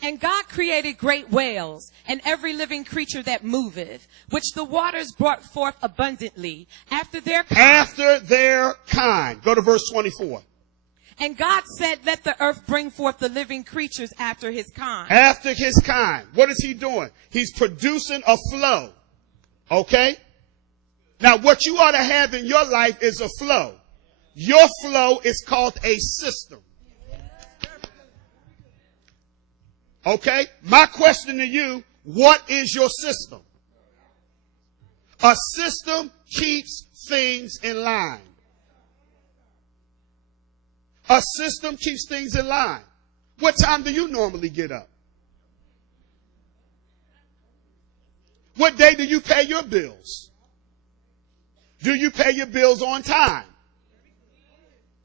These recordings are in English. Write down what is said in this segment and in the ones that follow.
And God created great whales and every living creature that moveth, which the waters brought forth abundantly after their kind. After their kind. Go to verse 24. And God said, let the earth bring forth the living creatures after his kind. After his kind. What is he doing? He's producing a flow. Okay? Now, what you ought to have in your life is a flow. Your flow is called a system. Okay? My question to you, what is your system? A system keeps things in line. A system keeps things in line. What time do you normally get up? What day do you pay your bills? Do you pay your bills on time?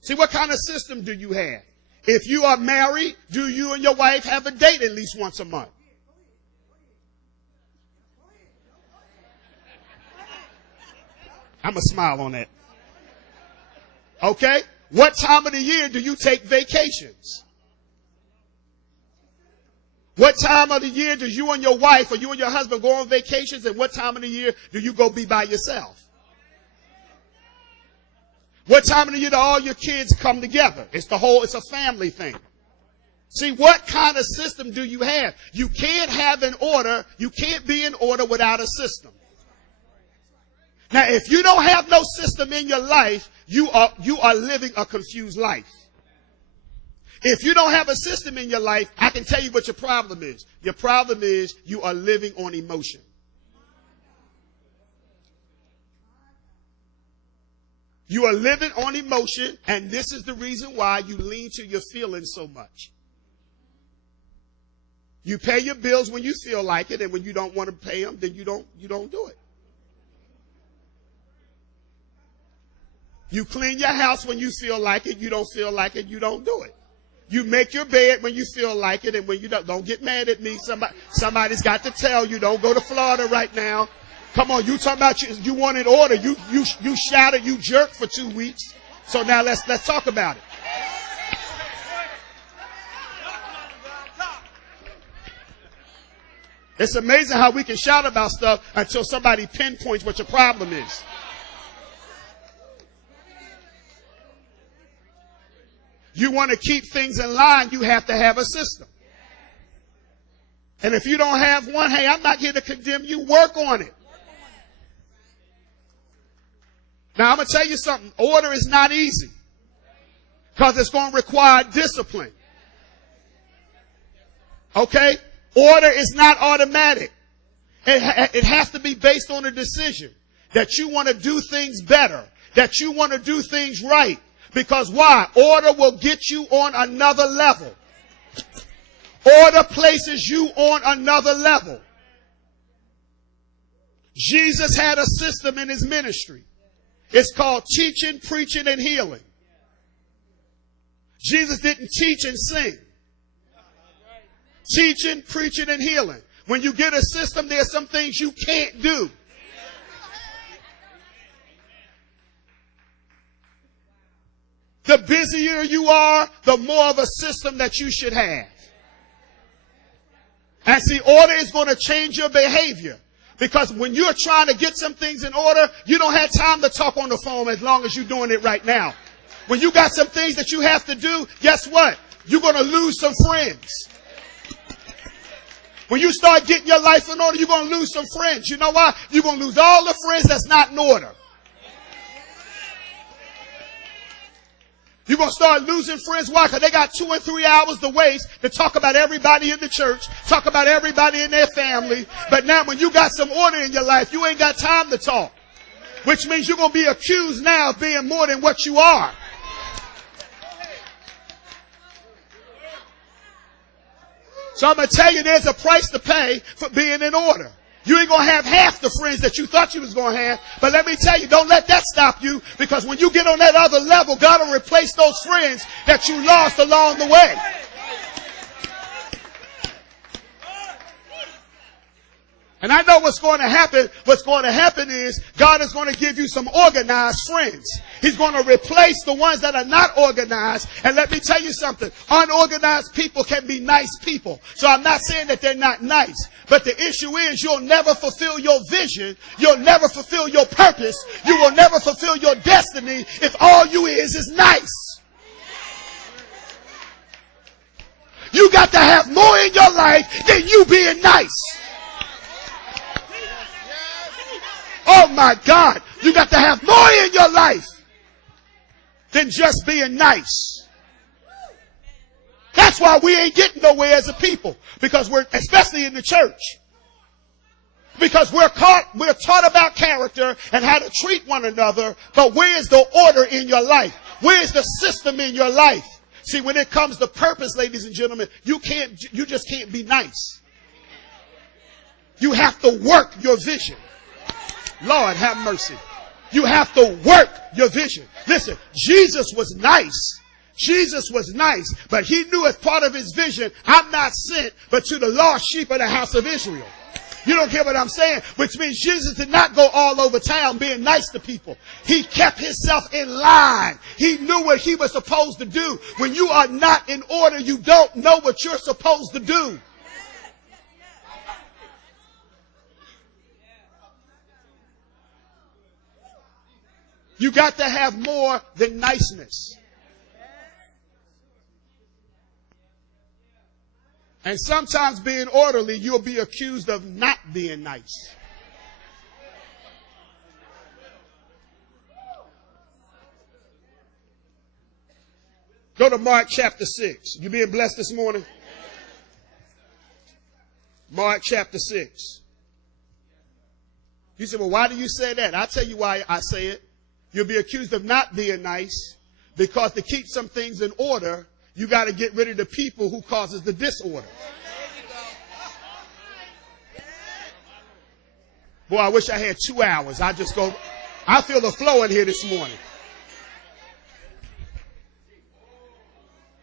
See, what kind of system do you have? If you are married, do you and your wife have a date at least once a month? I'm going to smile on that. Okay? What time of the year do you take vacations? What time of the year do you and your wife or you and your husband go on vacations? And what time of the year do you go be by yourself? What time of the year do all your kids come together? It's a family thing. See, what kind of system do you have? You can't have an order. You can't be in order without a system. Now, if you don't have no system in your life, you are living a confused life. If you don't have a system in your life, I can tell you what your problem is. Your problem is you are living on emotion. You are living on emotion, and this is the reason why you lean to your feelings so much. You pay your bills when you feel like it, and when you don't want to pay them, then you don't do it. You clean your house when you feel like it. You don't feel like it, you don't do it. You make your bed when you feel like it, and when you don't get mad at me. Somebody's got to tell you, don't go to Florida right now. Come on, you talking about you wanted order. You shouted, you jerked for 2 weeks. So now let's talk about it. It's amazing how we can shout about stuff until somebody pinpoints what your problem is. You want to keep things in line, you have to have a system. And if you don't have one, hey, I'm not here to condemn you. Work on it. Now, I'm going to tell you something. Order is not easy because it's going to require discipline. Okay? Order is not automatic. It has to be based on a decision that you want to do things better, that you want to do things right. Because why? Order will get you on another level. Order places you on another level. Jesus had a system in his ministry. It's called teaching, preaching, and healing. Jesus didn't teach and sing. Teaching, preaching, and healing. When you get a system, there's some things you can't do. The busier you are, the more of a system that you should have. And see, order is going to change your behavior. Because when you're trying to get some things in order, you don't have time to talk on the phone as long as you're doing it right now. When you got some things that you have to do, guess what? You're going to lose some friends. When you start getting your life in order, you're going to lose some friends. You know why? You're going to lose all the friends that's not in order. You're going to start losing friends. Why? Because they got 2 and 3 hours to waste to talk about everybody in the church, talk about everybody in their family. But now when you got some order in your life, you ain't got time to talk. Which means you're going to be accused now of being more than what you are. So I'm going to tell you there's a price to pay for being in order. You ain't going to have half the friends that you thought you was going to have. But let me tell you, don't let that stop you. Because when you get on that other level, God will replace those friends that you lost along the way. And I know what's going to happen. What's going to happen is God is going to give you some organized friends. He's going to replace the ones that are not organized. And let me tell you something. Unorganized people can be nice people. So I'm not saying that they're not nice. But the issue is you'll never fulfill your vision. You'll never fulfill your purpose. You will never fulfill your destiny if all you is nice. You got to have more in your life than you being nice. Oh my God, you got to have more in your life than just being nice. That's why we ain't getting nowhere as a people, because we're, especially in the church, because we're taught about character and how to treat one another, but where is the order in your life? Where is the system in your life? See, when it comes to purpose, ladies and gentlemen, you just can't be nice. You have to work your vision. Lord, have mercy. You have to work your vision. Listen, Jesus was nice. Jesus was nice, but he knew as part of his vision, I'm not sent, but to the lost sheep of the house of Israel. You don't hear what I'm saying? Which means Jesus did not go all over town being nice to people. He kept himself in line. He knew what he was supposed to do. When you are not in order, you don't know what you're supposed to do. You got to have more than niceness. And sometimes being orderly, you'll be accused of not being nice. Go to Mark chapter 6. You being blessed this morning? Mark chapter 6. You say, well, why do you say that? I'll tell you why I say it. You'll be accused of not being nice because to keep some things in order, you got to get rid of the people who causes the disorder. Boy, I wish I had 2 hours. I feel the flow in here this morning.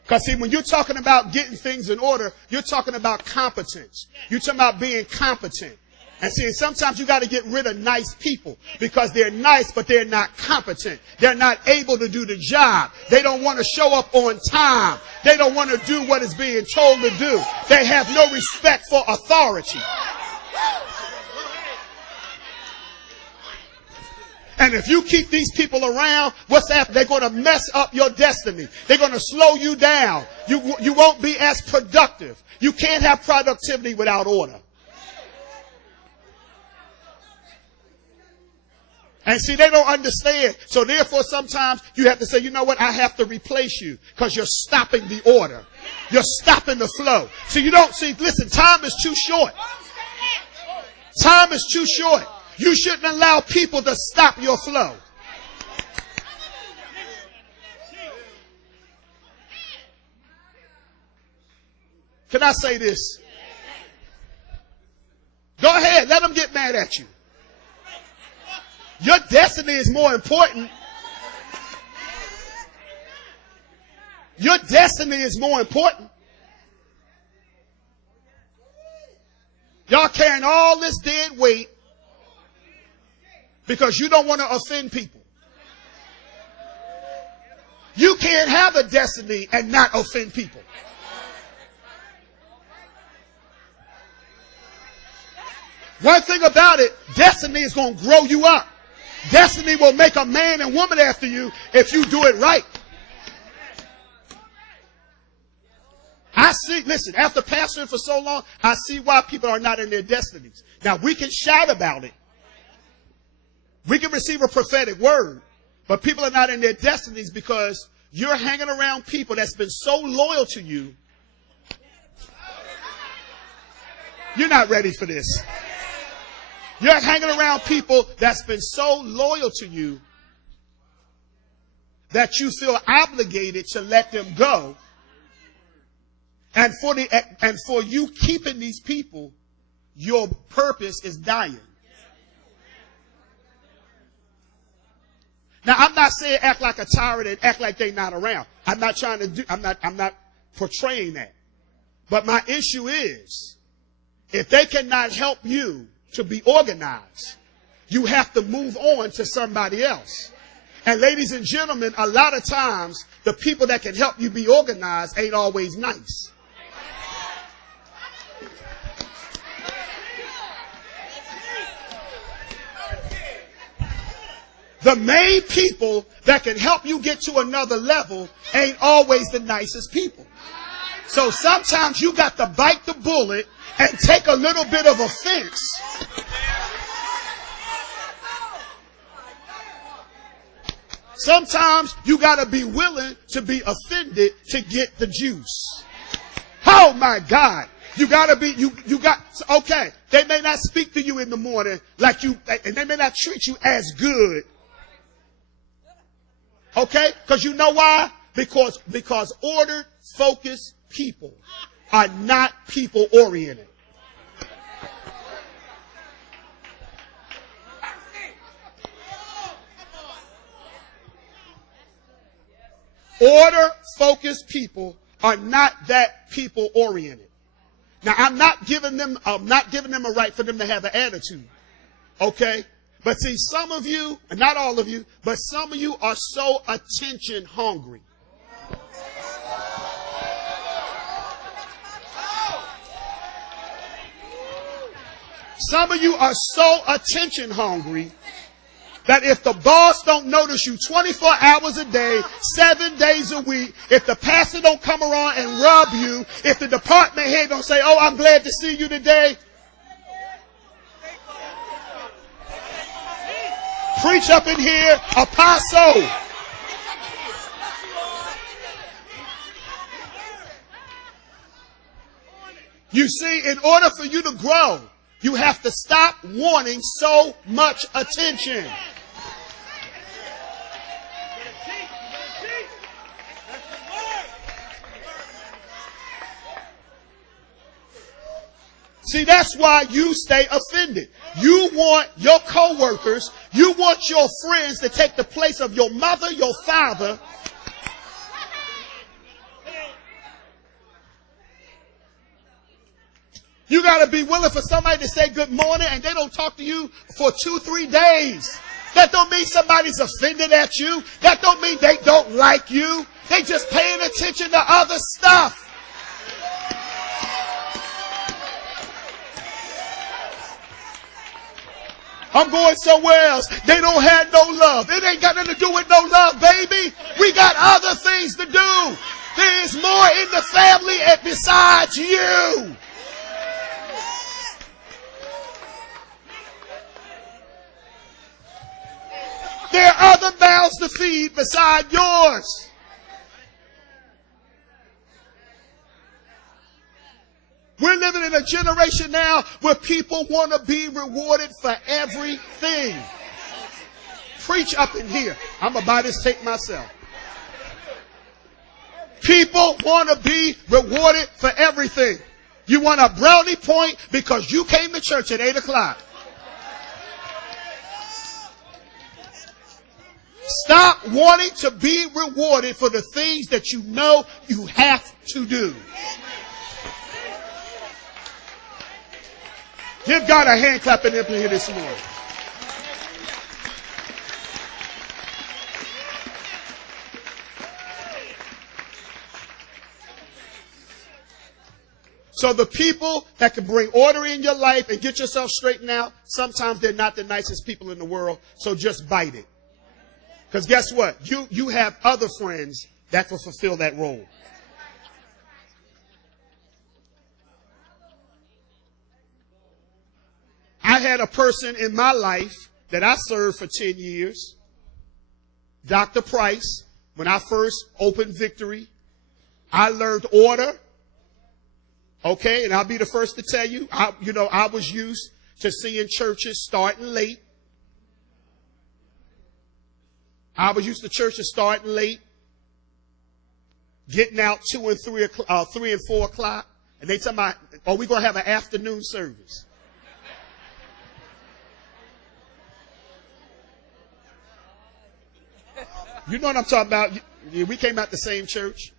Because see, when you're talking about getting things in order, you're talking about competence. You're talking about being competent. And see, sometimes you got to get rid of nice people because they're nice, but they're not competent. They're not able to do the job. They don't want to show up on time. They don't want to do what is being told to do. They have no respect for authority. And if you keep these people around, what's happening? They're going to mess up your destiny. They're going to slow you down. You won't be as productive. You can't have productivity without order. And see, they don't understand. So therefore, sometimes you have to say, you know what? I have to replace you because you're stopping the order. You're stopping the flow. So you don't see, listen, time is too short. Time is too short. You shouldn't allow people to stop your flow. Can I say this? Go ahead. Let them get mad at you. Your destiny is more important. Your destiny is more important. Y'all carrying all this dead weight because you don't want to offend people. You can't have a destiny and not offend people. One thing about it, destiny is going to grow you up. Destiny will make a man and woman after you if you do it right. I see, listen, after pastoring for so long, I see why people are not in their destinies. Now, we can shout about it. We can receive a prophetic word, but people are not in their destinies because you're hanging around people that's been so loyal to you. You're not ready for this. You're hanging around people that's been so loyal to you that you feel obligated to let them go. And for you keeping these people, your purpose is dying. Now, I'm not saying act like a tyrant and act like they're not around. I'm not portraying that. But my issue is, if they cannot help you to be organized. You have to move on to somebody else. And ladies and gentlemen, a lot of times, the people that can help you be organized ain't always nice. The main people that can help you get to another level ain't always the nicest people. So sometimes you got to bite the bullet and take a little bit of offense. Sometimes you got to be willing to be offended to get the juice. Oh my God. You got to be, okay. They may not speak to you in the morning and they may not treat you as good. Okay? Because you know why? Because ordered, focused people are not people oriented. Order, focused people are not that people oriented. Now, I'm not giving them a right for them to have an attitude. Okay? But see, some of you, and not all of you, but some of you are so attention hungry. Some of you are so attention hungry that if the boss don't notice you 24 hours a day, 7 days a week, if the pastor don't come around and rub you, if the department head don't say, oh, I'm glad to see you today. Preach up in here, apostle. You see, in order for you to grow, you have to stop wanting so much attention. See, that's why you stay offended. You want your coworkers, you want your friends to take the place of your mother, your father. You got to be willing for somebody to say good morning and they don't talk to you for 2-3 days. That don't mean somebody's offended at you. That don't mean they don't like you. They just paying attention to other stuff. I'm going somewhere else. They don't have no love. It ain't got nothing to do with no love, baby. We got other things to do. There is more in the family besides you. There are other mouths to feed beside yours. We're living in a generation now where people want to be rewarded for everything. Preach up in here. I'm going to buy this tape myself. People want to be rewarded for everything. You want a brownie point because you came to church at 8 o'clock. Stop wanting to be rewarded for the things that you know you have to do. Give God a hand clap in here this morning. So the people that can bring order in your life and get yourself straightened out, sometimes they're not the nicest people in the world, so just bite it. Because guess what? You have other friends that will fulfill that role. I had a person in my life that I served for 10 years, Dr. Price. When I first opened Victory, I learned order. Okay, and I'll be the first to tell you, I was used to seeing churches starting late. I was used to churches starting late, getting out 2 and 3 and 4 o'clock, and they tell me, "Oh, we're gonna have an afternoon service." You know what I'm talking about? We came out the same church.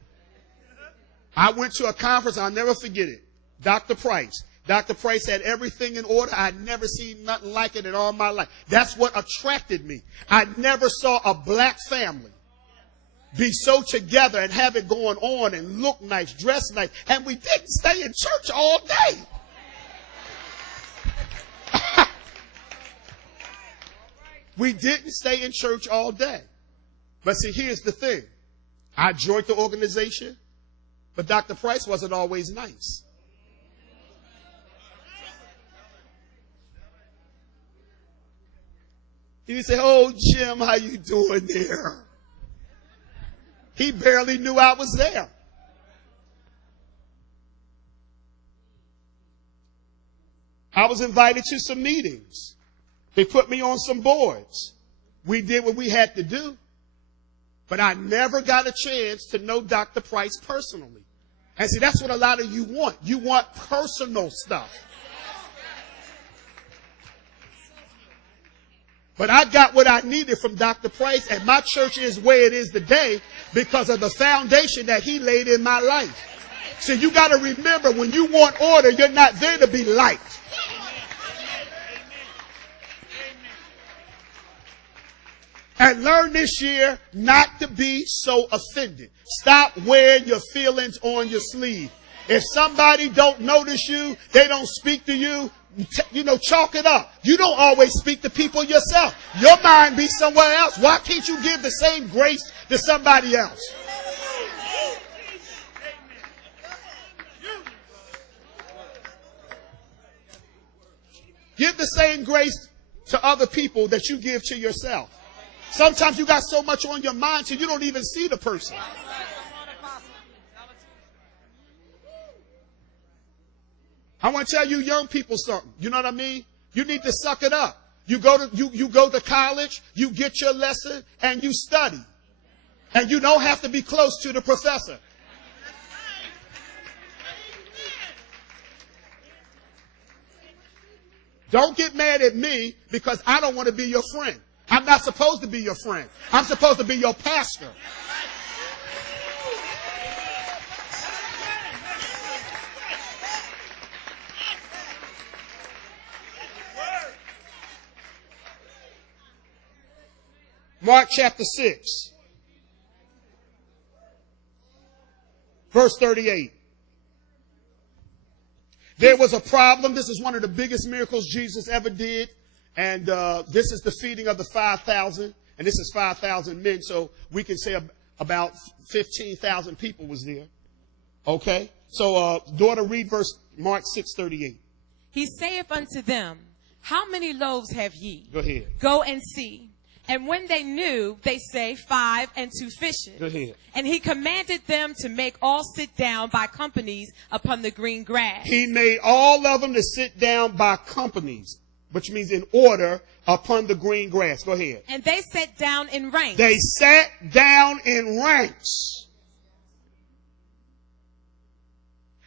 I went to a conference, I'll never forget it. Dr. Price. Dr. Price had everything in order. I'd never seen nothing like it in all my life. That's what attracted me. I never saw a black family be so together and have it going on and look nice, dress nice. And we didn't stay in church all day. We didn't stay in church all day. But see, here's the thing. I joined the organization, but Dr. Price wasn't always nice. He would say, "Oh, Jim, how you doing there?" He barely knew I was there. I was invited to some meetings. They put me on some boards. We did what we had to do. But I never got a chance to know Dr. Price personally. And see, that's what a lot of you want. You want personal stuff. But I got what I needed from Dr. Price, and my church is where it is today because of the foundation that he laid in my life. So you got to remember, when you want order, you're not there to be liked. And learn this year not to be so offended. Stop wearing your feelings on your sleeve. If somebody don't notice you, they don't speak to you, chalk it up. You don't always speak to people yourself. Your mind be somewhere else. Why can't you give the same grace to somebody else? Give the same grace to other people that you give to yourself. Sometimes you got so much on your mind till you don't even see the person. I want to tell you young people something. You know what I mean? You need to suck it up. You go to college, you get your lesson, and you study. And you don't have to be close to the professor. Don't get mad at me because I don't want to be your friend. I'm not supposed to be your friend. I'm supposed to be your pastor. Mark chapter 6, verse 38. There was a problem. This is one of the biggest miracles Jesus ever did. And this is the feeding of the 5,000. And this is 5,000 men. So we can say about 15,000 people was there. Okay. So daughter, read verse Mark 6:38. He saith unto them, How many loaves have ye? Go ahead. Go and see. And when they knew, they say 5 and 2 fishes. Go ahead. And he commanded them to make all sit down by companies upon the green grass. He made all of them to sit down by companies, which means in order, upon the green grass. Go ahead. And they sat down in ranks. They sat down in ranks.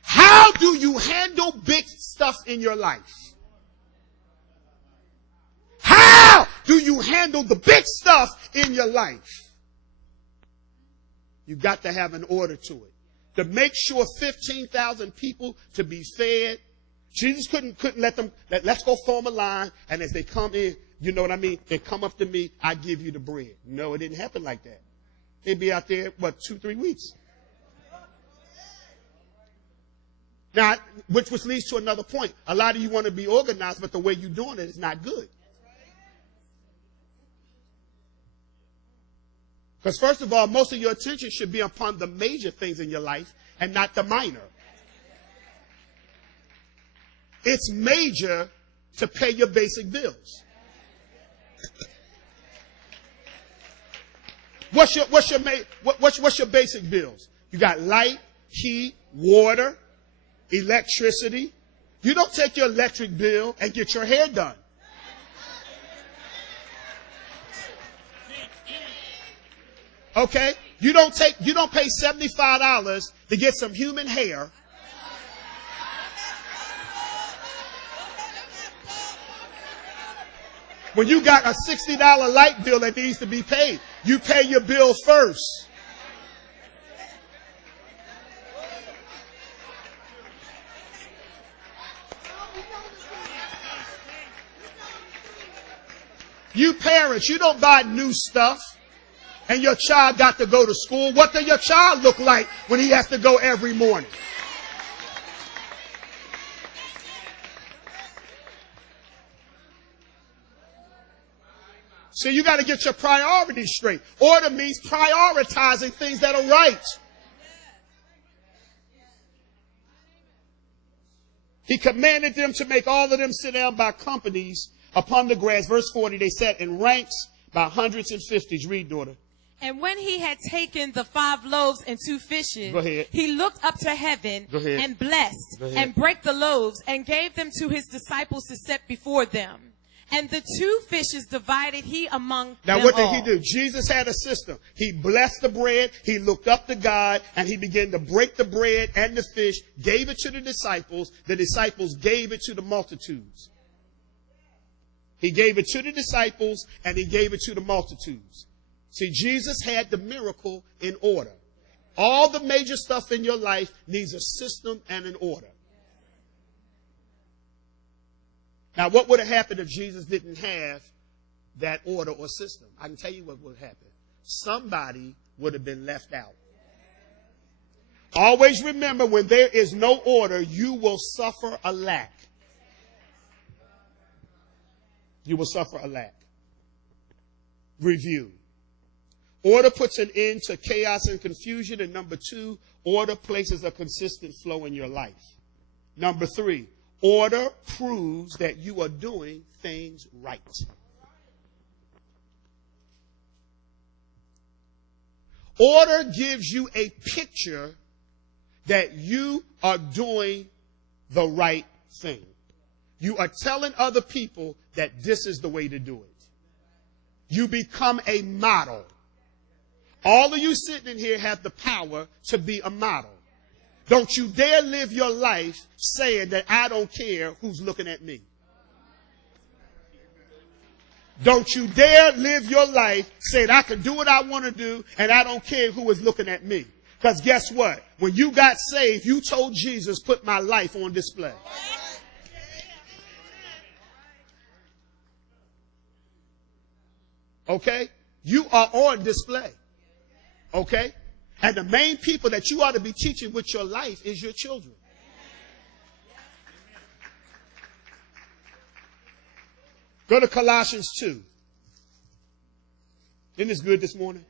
How do you handle big stuff in your life? How do you handle the big stuff in your life? You got to have an order to it. To make sure 15,000 people to be fed. Jesus couldn't let them, let's go form a line, and as they come in, you know what I mean? They come up to me, I give you the bread. No, it didn't happen like that. They'd be out there, 2-3 weeks. Now, which leads to another point. A lot of you want to be organized, but the way you're doing it is not good. Because first of all, most of your attention should be upon the major things in your life and not the minor. It's major to pay your basic bills. What's your basic bills? You got light, heat, water, electricity. You don't take your electric bill and get your hair done. Okay? You don't pay $75 to get some human hair. When you got a $60 light bill that needs to be paid, you pay your bill first. You parents, you don't buy new stuff and your child got to go to school. What does your child look like when he has to go every morning? So you got to get your priorities straight. Order means prioritizing things that are right. He commanded them to make all of them sit down by companies upon the grass. Verse 40, they sat in ranks by hundreds and fifties. Read, daughter. And when he had taken the 5 loaves and 2 fishes, he looked up to heaven and blessed and brake the loaves and gave them to his disciples to set before them. And the 2 fishes divided he among them all. Now what did he do? Jesus had a system. He blessed the bread, he looked up to God, and he began to break the bread and the fish, gave it to the disciples gave it to the multitudes. He gave it to the disciples and he gave it to the multitudes. See, Jesus had the miracle in order. All the major stuff in your life needs a system and an order. Now, what would have happened if Jesus didn't have that order or system? I can tell you what would happen. Somebody would have been left out. Always remember, when there is no order, you will suffer a lack. You will suffer a lack. Review. Order puts an end to chaos and confusion. And number 2, order places a consistent flow in your life. Number 3, order proves that you are doing things right. Order gives you a picture that you are doing the right thing. You are telling other people that this is the way to do it. You become a model. All of you sitting in here have the power to be a model. Don't you dare live your life saying that I don't care who's looking at me. Don't you dare live your life saying I can do what I want to do and I don't care who is looking at me. Because guess what? When you got saved, you told Jesus, put my life on display. Okay? You are on display. Okay? And the main people that you ought to be teaching with your life is your children. Go to Colossians 2. Isn't this good this morning?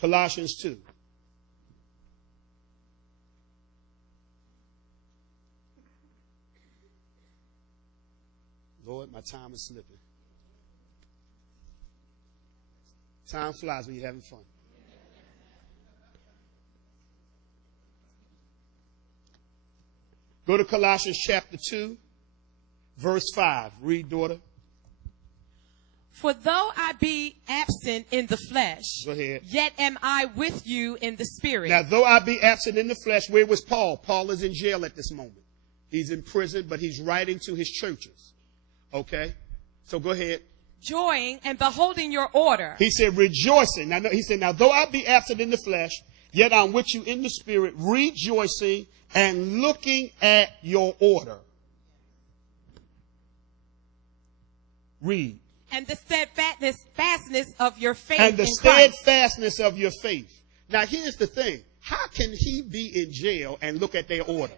Colossians 2. Lord, my time is slipping. Time flies when you're having fun. Go to Colossians chapter 2, verse 5. Read, daughter. For though I be absent in the flesh, Go ahead. Yet am I with you in the spirit. Now, though I be absent in the flesh, where was Paul? Paul is in jail at this moment. He's in prison, but he's writing to his churches. Okay? So go ahead. Joying and beholding your order. He said, rejoicing. Now, he said, now, though I be absent in the flesh, yet I'm with you in the spirit, rejoicing and looking at your order. Read. And the steadfastness of your faith And the in Christ. steadfastness of your faith. Now, here's the thing. How can he be in jail and look at their order?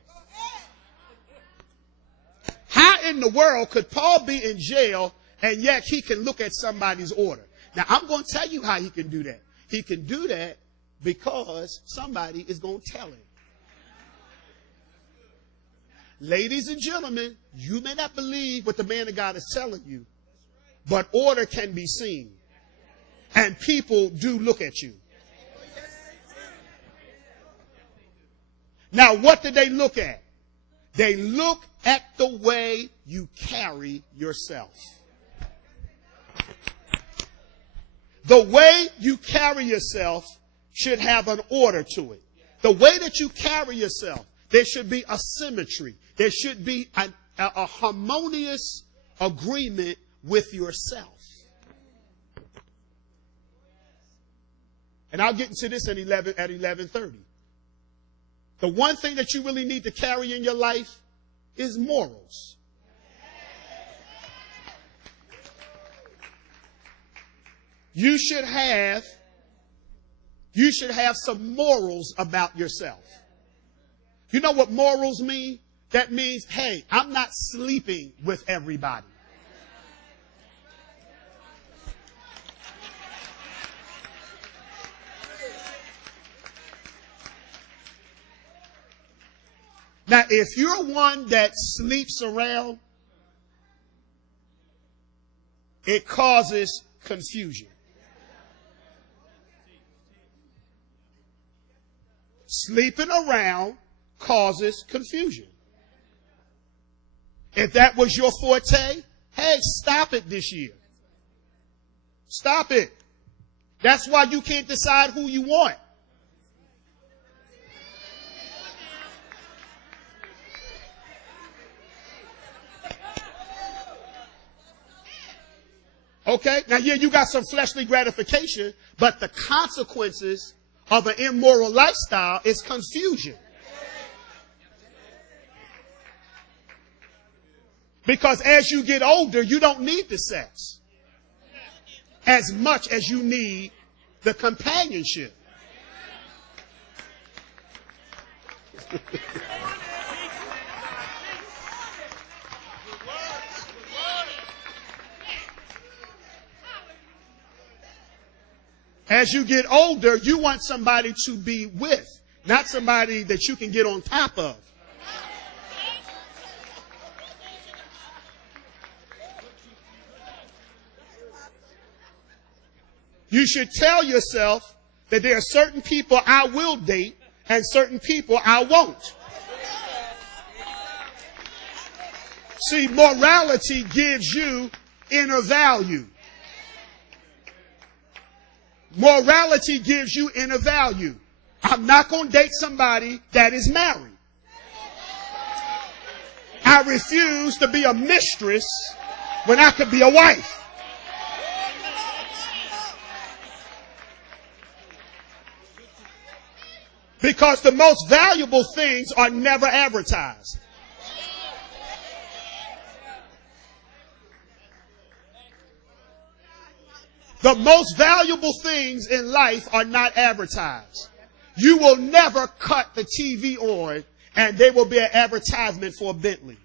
How in the world could Paul be in jail and yet he can look at somebody's order? Now, I'm going to tell you how he can do that. He can do that because somebody is going to tell him. Ladies and gentlemen, you may not believe what the man of God is telling you, but order can be seen. And people do look at you. Now, what do they look at? They look at the way you carry yourself. The way you carry yourself should have an order to it. The way that you carry yourself, there should be a symmetry. There should be a harmonious agreement with yourself. And I'll get into this at 11:30. The one thing that you really need to carry in your life is morals. You should have some morals about yourself. You know what morals mean? That means, hey, I'm not sleeping with everybody. Now, if you're one that sleeps around, it causes confusion. Sleeping around causes confusion. If that was your forte, hey, stop it this year. Stop it. That's why you can't decide who you want. Okay? Now, yeah, you got some fleshly gratification, but the consequences of an immoral lifestyle is confusion. Because as you get older, you don't need the sex as much as you need the companionship. As you get older, you want somebody to be with, not somebody that you can get on top of. You should tell yourself that there are certain people I will date and certain people I won't. See, morality gives you inner value. Morality gives you inner value. I'm not going to date somebody that is married. I refuse to be a mistress when I could be a wife. Because the most valuable things are never advertised. The most valuable things in life are not advertised. You will never cut the TV on and there will be an advertisement for a Bentley.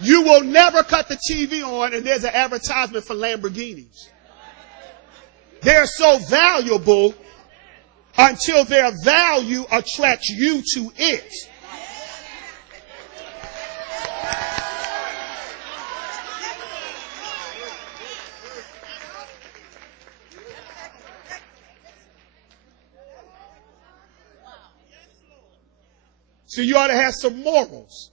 You will never cut the TV on and there's an advertisement for Lamborghinis. They're so valuable until their value attracts you to it. So you ought to have some morals.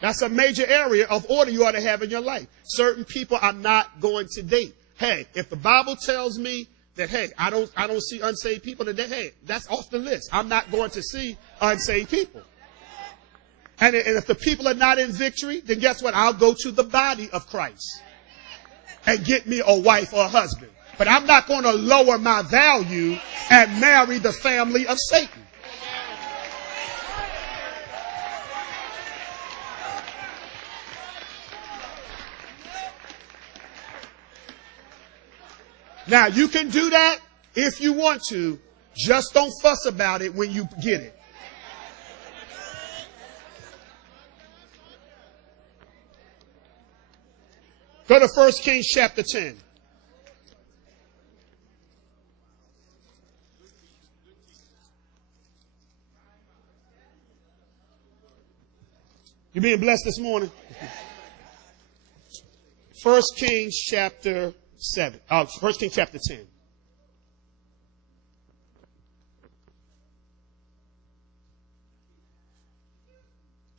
That's a major area of order you ought to have in your life. Certain people I'm not going to date. Hey, if the Bible tells me that, hey, I don't see unsaved people today, hey, that's off the list. I'm not going to see unsaved people. And if the people are not in victory, then guess what? I'll go to the body of Christ and get me a wife or a husband. But I'm not going to lower my value and marry the family of Satan. Now, you can do that if you want to. Just don't fuss about it when you get it. Go to 1 Kings chapter 10. You being blessed this morning? 1 Kings chapter 1 Kings chapter 10.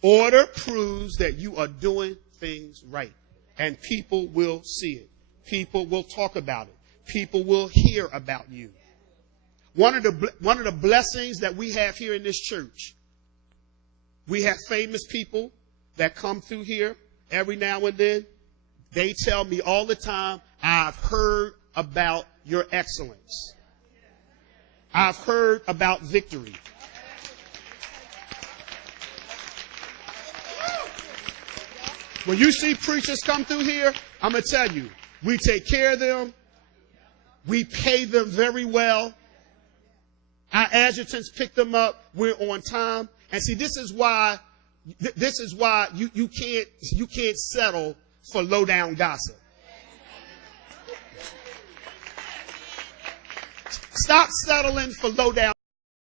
Order proves that you are doing things right. And people will see it. People will talk about it. People will hear about you. One of the blessings that we have here in this church, we have famous people that come through here every now and then. They tell me all the time, I've heard about your excellence. I've heard about victory. When you see preachers come through here, I'm going to tell you, we take care of them. We pay them very well. Our adjutants pick them up. We're on time. And see, this is why you can't settle for low down gossip. Stop settling for low down